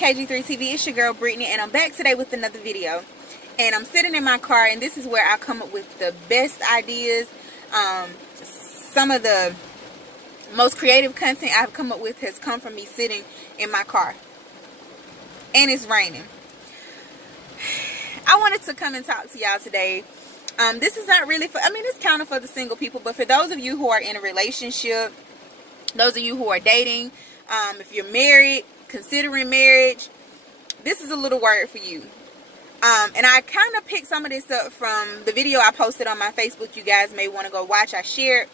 KG3 TV. It's your girl Brittany, and I'm back today with another video. And I'm sitting in my car, and this is where I come up with the best ideas. Some of the most creative content I've come up with has come from me sitting in my car. And it's raining. I wanted to come and talk to y'all today. This is not really for, it's kind of for the single people, but for those of you who are in a relationship, those of you who are dating, if you're married, considering marriage, this is a little word for you. And I kind of picked some of this up from the video I posted on my Facebook. You guys may want to go watch. I shared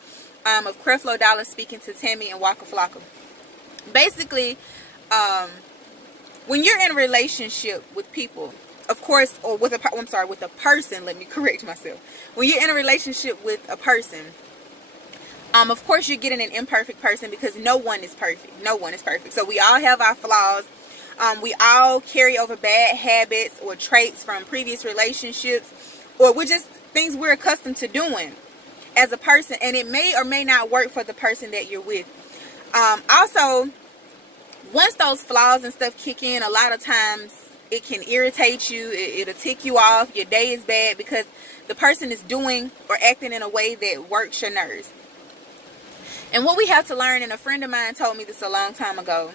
of Creflo Dollar speaking to Tammy and Waka Flocka. Basically, when you're in a relationship with people, of course, or with a person, let me correct myself. When you're in a relationship with a person, of course you're getting an imperfect person, because no one is perfect. No one is perfect. So we all have our flaws. We all carry over bad habits or traits from previous relationships, or we're just things we're accustomed to doing as a person, and it may or may not work for the person that you're with. Also, once those flaws and stuff kick in, a lot of times it can irritate you. It'll tick you off. Your day is bad because the person is doing or acting in a way that works your nerves. And what we have to learn, and a friend of mine told me this a long time ago,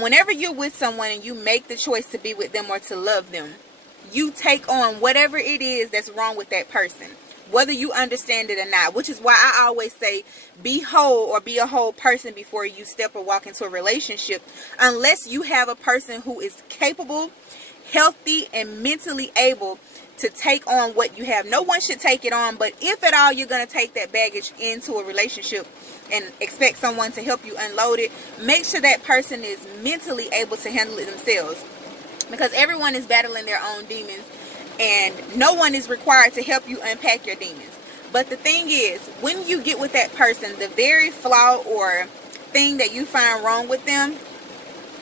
whenever you're with someone and you make the choice to be with them or to love them, you take on whatever it is that's wrong with that person, whether you understand it or not, which is why I always say be whole, or be a whole person before you step or walk into a relationship, unless you have a person who is capable, healthy, and mentally able to take on what you have. No one should take it on, but if at all you're going to take that baggage into a relationship and expect someone to help you unload it, make sure that person is mentally able to handle it themselves, because everyone is battling their own demons, and no one is required to help you unpack your demons. But the thing is, when you get with that person, the very flaw or thing that you find wrong with them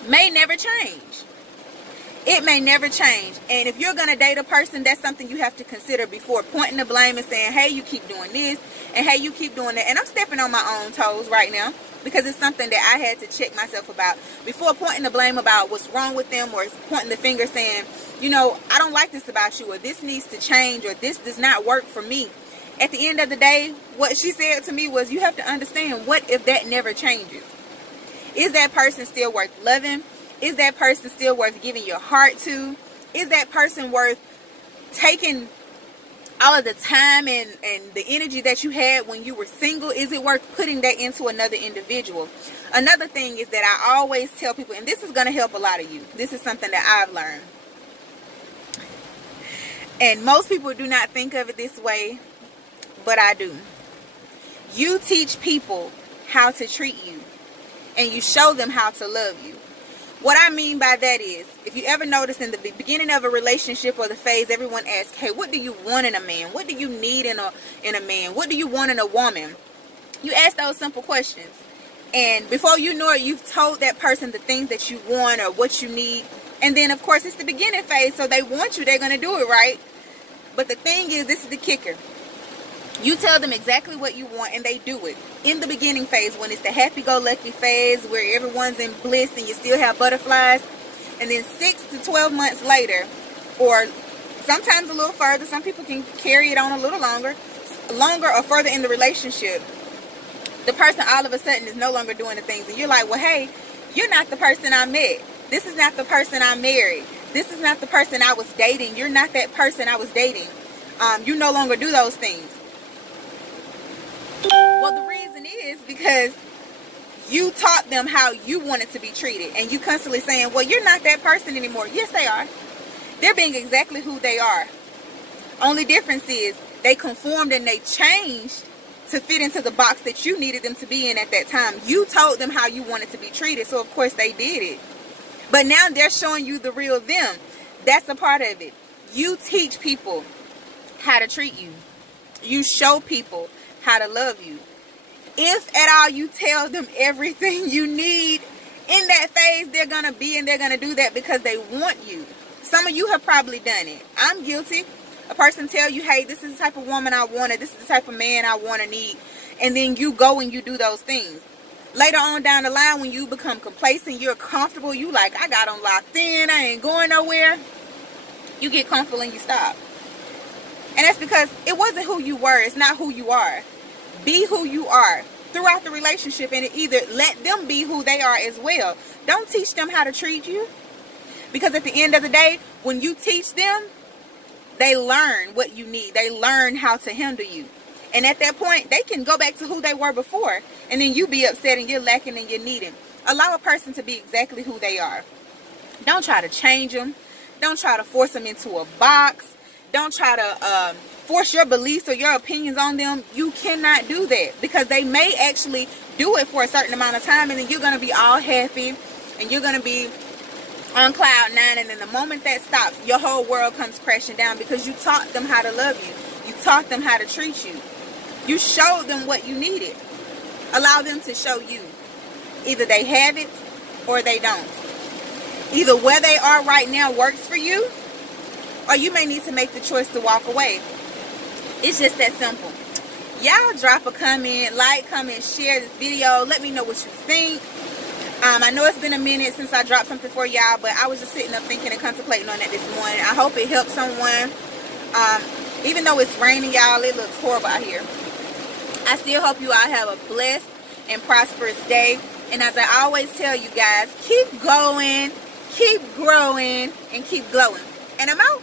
may never change. It may never change. And if you're going to date a person, that's something you have to consider before pointing the blame and saying, hey, you keep doing this, and hey, you keep doing that. And I'm stepping on my own toes right now, because it's something that I had to check myself about before pointing the blame about what's wrong with them, or pointing the finger saying, you know, I don't like this about you, or this needs to change, or this does not work for me. At the end of the day, what she said to me was, you have to understand, what if that never changes? Is that person still worth loving? Is that person still worth giving your heart to? Is that person worth taking all of the time and the energy that you had when you were single? Is it worth putting that into another individual? Another thing is that I always tell people, and this is going to help a lot of you. This is something that I've learned. And most people do not think of it this way, but I do. You teach people how to treat you, and you show them how to love you. What I mean by that is, if you ever notice in the beginning of a relationship or the phase, everyone asks, hey, what do you want in a man? What do you need in a man? What do you want in a woman? You ask those simple questions. And before you know it, you've told that person the things that you want or what you need. And then, of course, it's the beginning phase, so they want you. They're going to do it, right? But the thing is, this is the kicker. You tell them exactly what you want, and they do it. In the beginning phase, when it's the happy-go-lucky phase where everyone's in bliss and you still have butterflies, and then 6 to 12 months later, or sometimes a little further, some people can carry it on a little longer or further in the relationship, the person all of a sudden is no longer doing the things, and you're like, well, hey, you're not the person I met. This is not the person I married. This is not the person I was dating. You're not that person I was dating. You no longer do those things. Well, the reason is because you taught them how you wanted to be treated, and you constantly saying, well, you're not that person anymore. Yes, they are. They're being exactly who they are. Only difference is they conformed and they changed to fit into the box that you needed them to be in at that time. You told them how you wanted to be treated, so of course they did it. But now they're showing you the real them. That's a part of it. You teach people how to treat you. You show people how to love you. If at all you tell them everything you need in that phase, they're going to be and they're going to do that because they want you. Some of you have probably done it. I'm guilty. A person tell you, hey, this is the type of woman I wanted. This is the type of man I want to need. And then you go and you do those things. Later on down the line, when you become complacent, you're comfortable, you like, I got them locked in, I ain't going nowhere. You get comfortable and you stop. And that's because it wasn't who you were. It's not who you are. Be who you are throughout the relationship, and either let them be who they are as well. Don't teach them how to treat you, because at the end of the day, when you teach them, they learn what you need. They learn how to handle you. And at that point, they can go back to who they were before, and then you be upset and you're lacking and you're needing. Allow a person to be exactly who they are. Don't try to change them. Don't try to force them into a box. Don't try to force your beliefs or your opinions on them. You cannot do that, because they may actually do it for a certain amount of time, and then you're going to be all happy and you're going to be on cloud nine, and then the moment that stops, your whole world comes crashing down, because you taught them how to love you. You taught them how to treat you. You showed them what you needed. Allow them to show you. Either they have it or they don't. Either where they are right now works for you, or you may need to make the choice to walk away. It's just that simple. Y'all drop a comment, like, comment, share this video. Let me know what you think. I know it's been a minute since I dropped something for y'all, but I was just sitting up thinking and contemplating on that this morning. I hope it helped someone. Even though it's raining, y'all, it looks horrible out here. I still hope you all have a blessed and prosperous day. And as I always tell you guys, keep going, keep growing, and keep glowing. And I'm out.